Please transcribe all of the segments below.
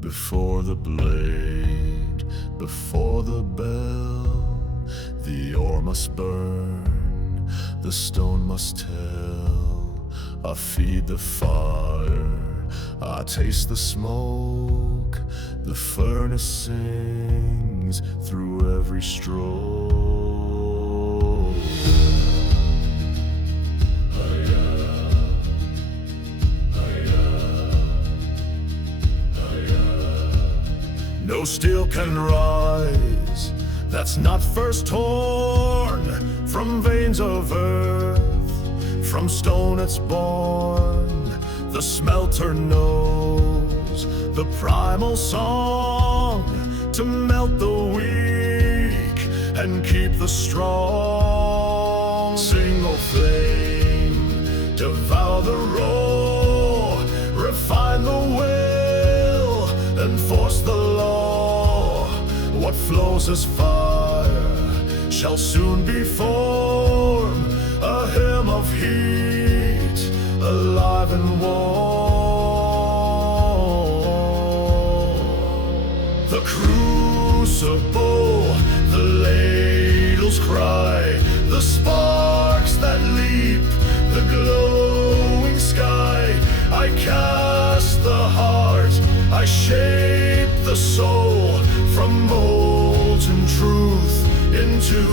Before the blade, before the bell, the ore must burn, the stone must tell. I feed the fire, I taste the smoke, the furnace sings through every stroke. No steel can rise that's not first torn from veins of earth. From stone it's born. The smelter knows the primal song to melt the weak and keep the strong. Single flame, devour the raw, refine the will, enforce the law. What flows as fire shall soon be form, a hymn of heat, alive and warm. The crucible, the ladle's cry, the sparks that leap, the glowing sky. I cast the heart, I shape the soul from molten truth into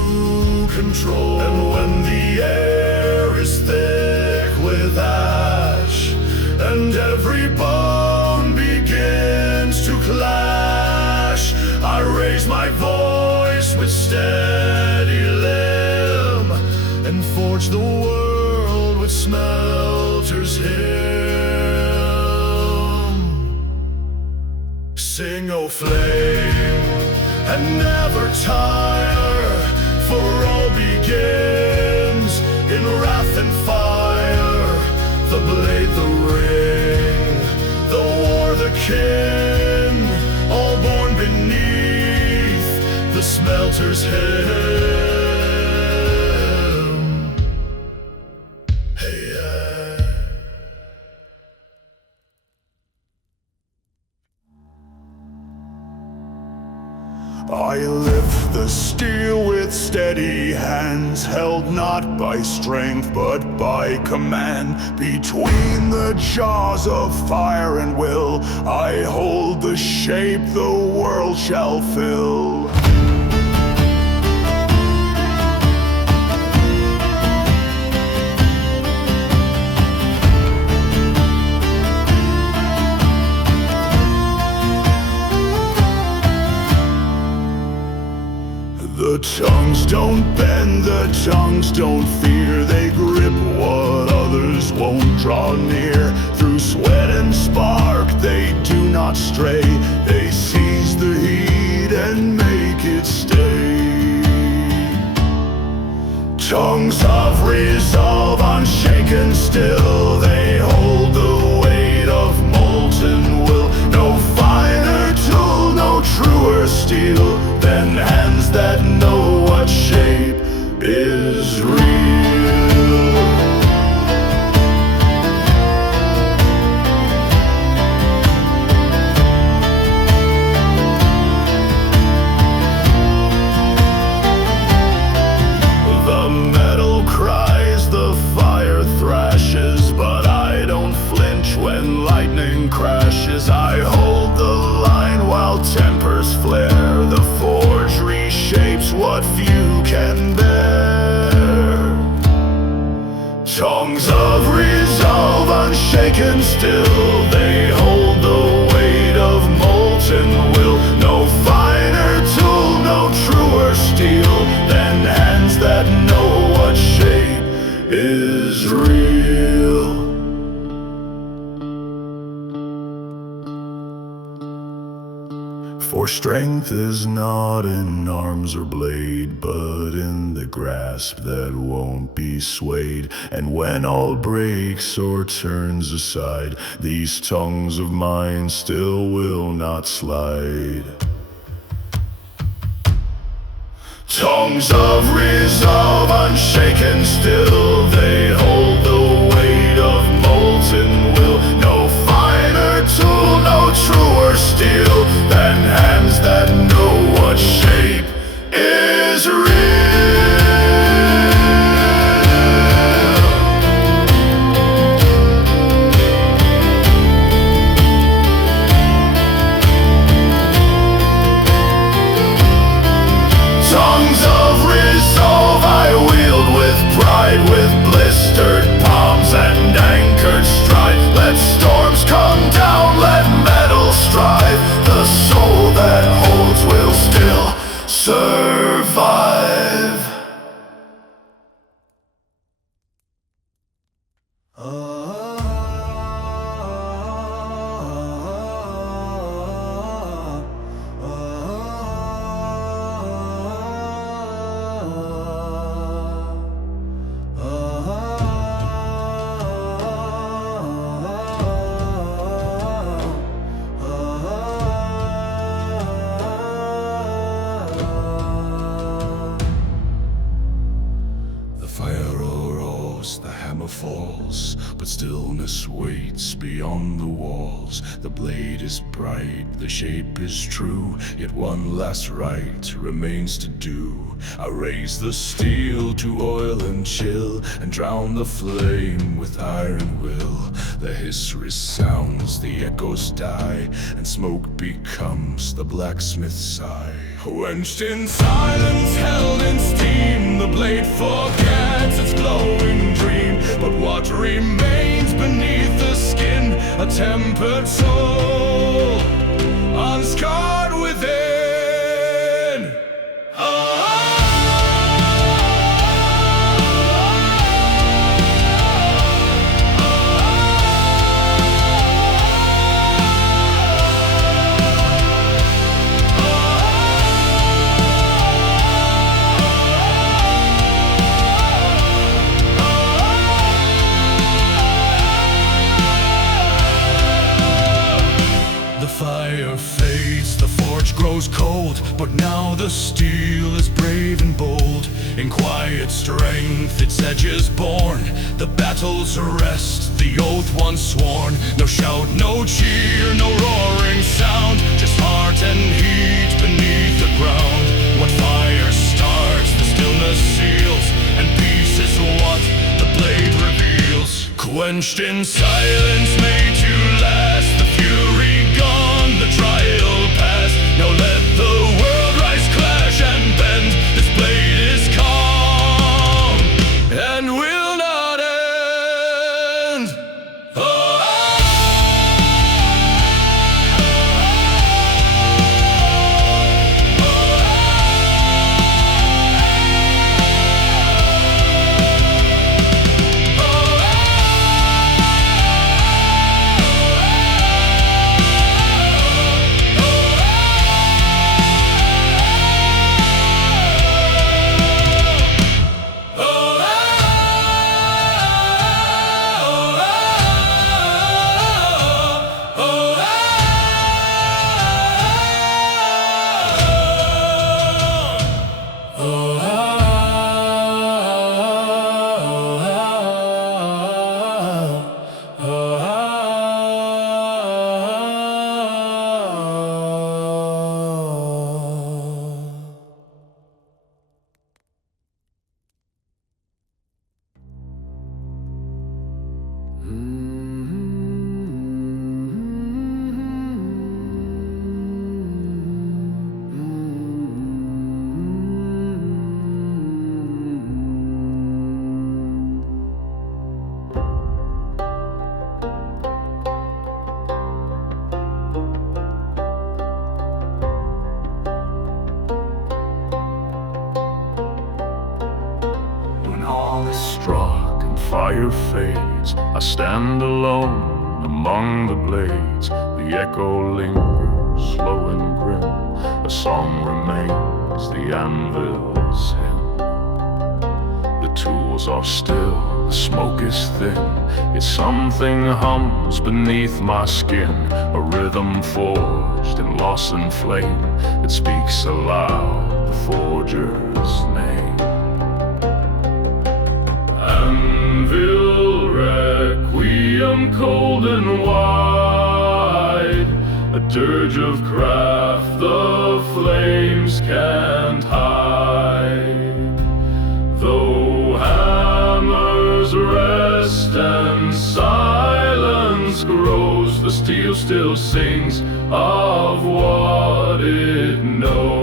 control. And when the air is thick with ash and every bone begins to clash, I raise my voice with steady limb and forge the world with Smelter's hymn. Sing, O flame, and never tire, for all begins in wrath and fire. The blade, the ring, the war, the kin, all born beneath the smelter's hymn. Hey, I lift the steel with steady hands, held not by strength but by command. Between the jaws of fire and will, I hold the shape the world shall fill. The tongues don't bend, the tongues don't fear. They grip what others won't draw near. Through sweat and spark they do not stray. They seize the heat and make it stay. Tongs of resolve, unshaken still. They hold the weight of molten will. No finer tool, no truer steel than hands that know what shape is real. The metal cries, the fire thrashes, but I don't flinch when lightning crashes. I hold the line while tempers flare. The forge reshapes what few can bear. Tongs of resolve, unshaken still. They hold the weight of molten will. No finer tool, no truer steel than hands that know what shape is real. For strength is not in arms or blade, but in the grasp that won't be swayed. And when all breaks or turns aside, these tongues of mine still will not slide. Tongs of Resolve, unshaken still, they hold the weight of molten will. No finer tool, no truer steel than hands that know what shape is real. Tongs of Resolve I wield with pride, with blistered palms and anchored stride. Let storms come down, let metal strive. The soul that holds will still survive. The hammer falls, but stillness waits beyond the walls. The blade is bright, the shape is true, yet one last rite remains to do. I raise the steel to oil and chill, and drown the flame with iron will. The hiss resounds, the echoes die, and smoke becomes the blacksmith's sigh. Quenched in silence, held in steam, the blade forgets its glowing dream. But what remains beneath the skin? A tempered soul, unscarred within. Fire fades, the forge grows cold, but now the steel is brave and bold. In quiet strength its edges born, the battle's arrest, the oath once sworn. No shout, no cheer, no roaring sound, just heart and heat beneath the ground. What fire starts, the stillness seals, and peace is what the blade reveals. Quenched in silence, made to last, the fury gone, the trial past. Now let the world rise, clash and bend. This blade is calm and will not end. Struck and fire fades, I stand alone among the blades. The echo lingers, slow and grim. A song remains, the anvil's hymn. The tools are still, the smoke is thin, yet something hums beneath my skin. A rhythm forged in loss and flame, it speaks aloud, Blackforge's name. Anvil Requiem, cold and wide, a dirge of craft the flames can't hide. Though hammers rest and silence grows, the steel still sings of what it knows.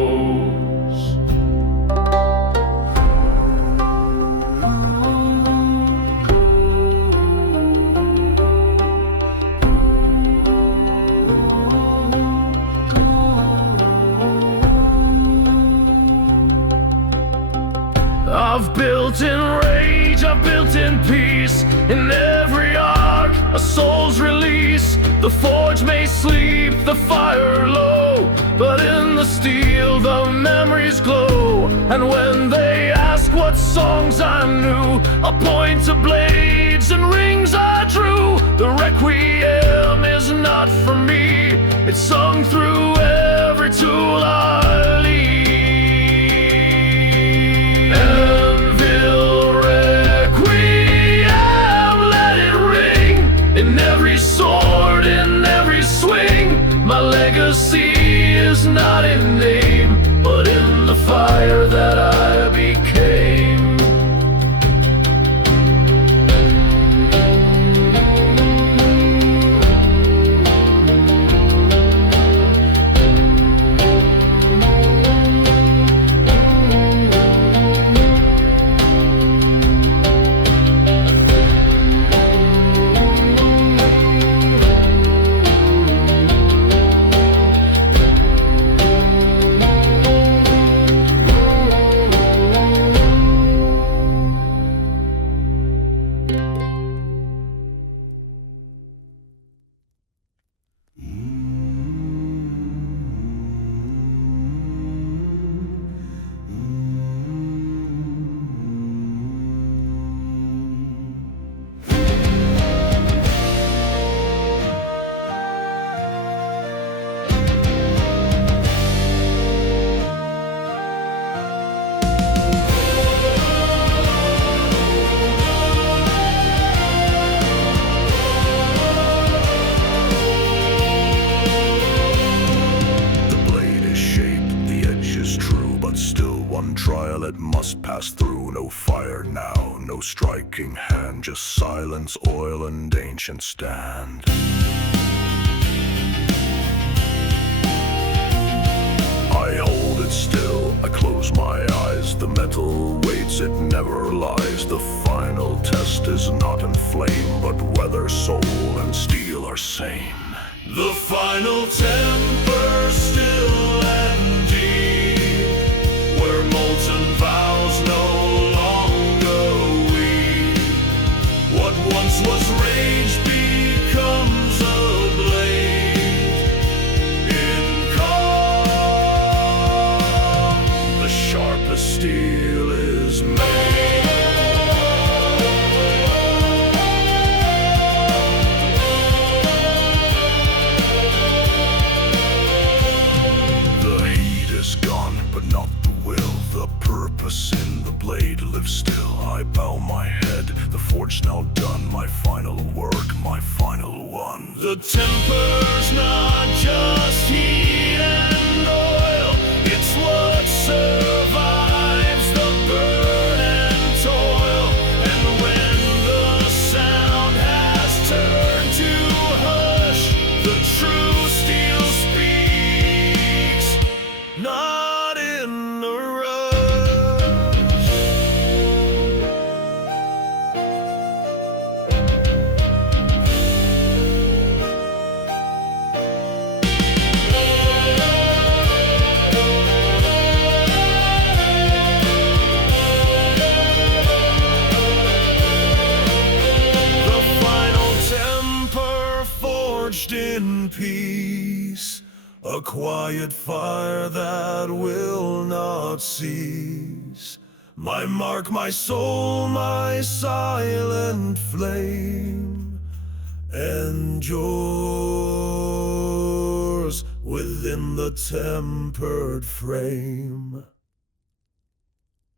I've built in rage, I've built in peace. In every arc, a soul's release. The forge may sleep, the fire low, but in the steel the memories glow. And when they ask what songs I knew, I'll point to blades and rings I drew. The requiem is not for me, it's sung through every tool I lead. Anvil Requiem, let it ring in every sword, in every swing. My legacy is not in name, but in the fire that I became. Trial it must pass through, no fire now, no striking hand, just silence, oil, and ancient stand. I hold it still, I close my eyes, the metal waits, it never lies. The final test is not in flame, but whether soul and steel are same. The final temper still and deep, where molten vows no longer weep. What once was rage becomes a blade. In calm, the sharpest steel is made. The heat is gone, but not the will. The purpose in the blade lives still. I bow my head, the forge now done. My final work, my final one. The temper's not just heat and oil, it's what survives the burn and toil. And when the sound has turned to hush, the true steel speaks, not in a rush. The final temper forged in peace, a quiet fire that will not cease. My mark, my soul, my silent flame, and yours within the tempered frame.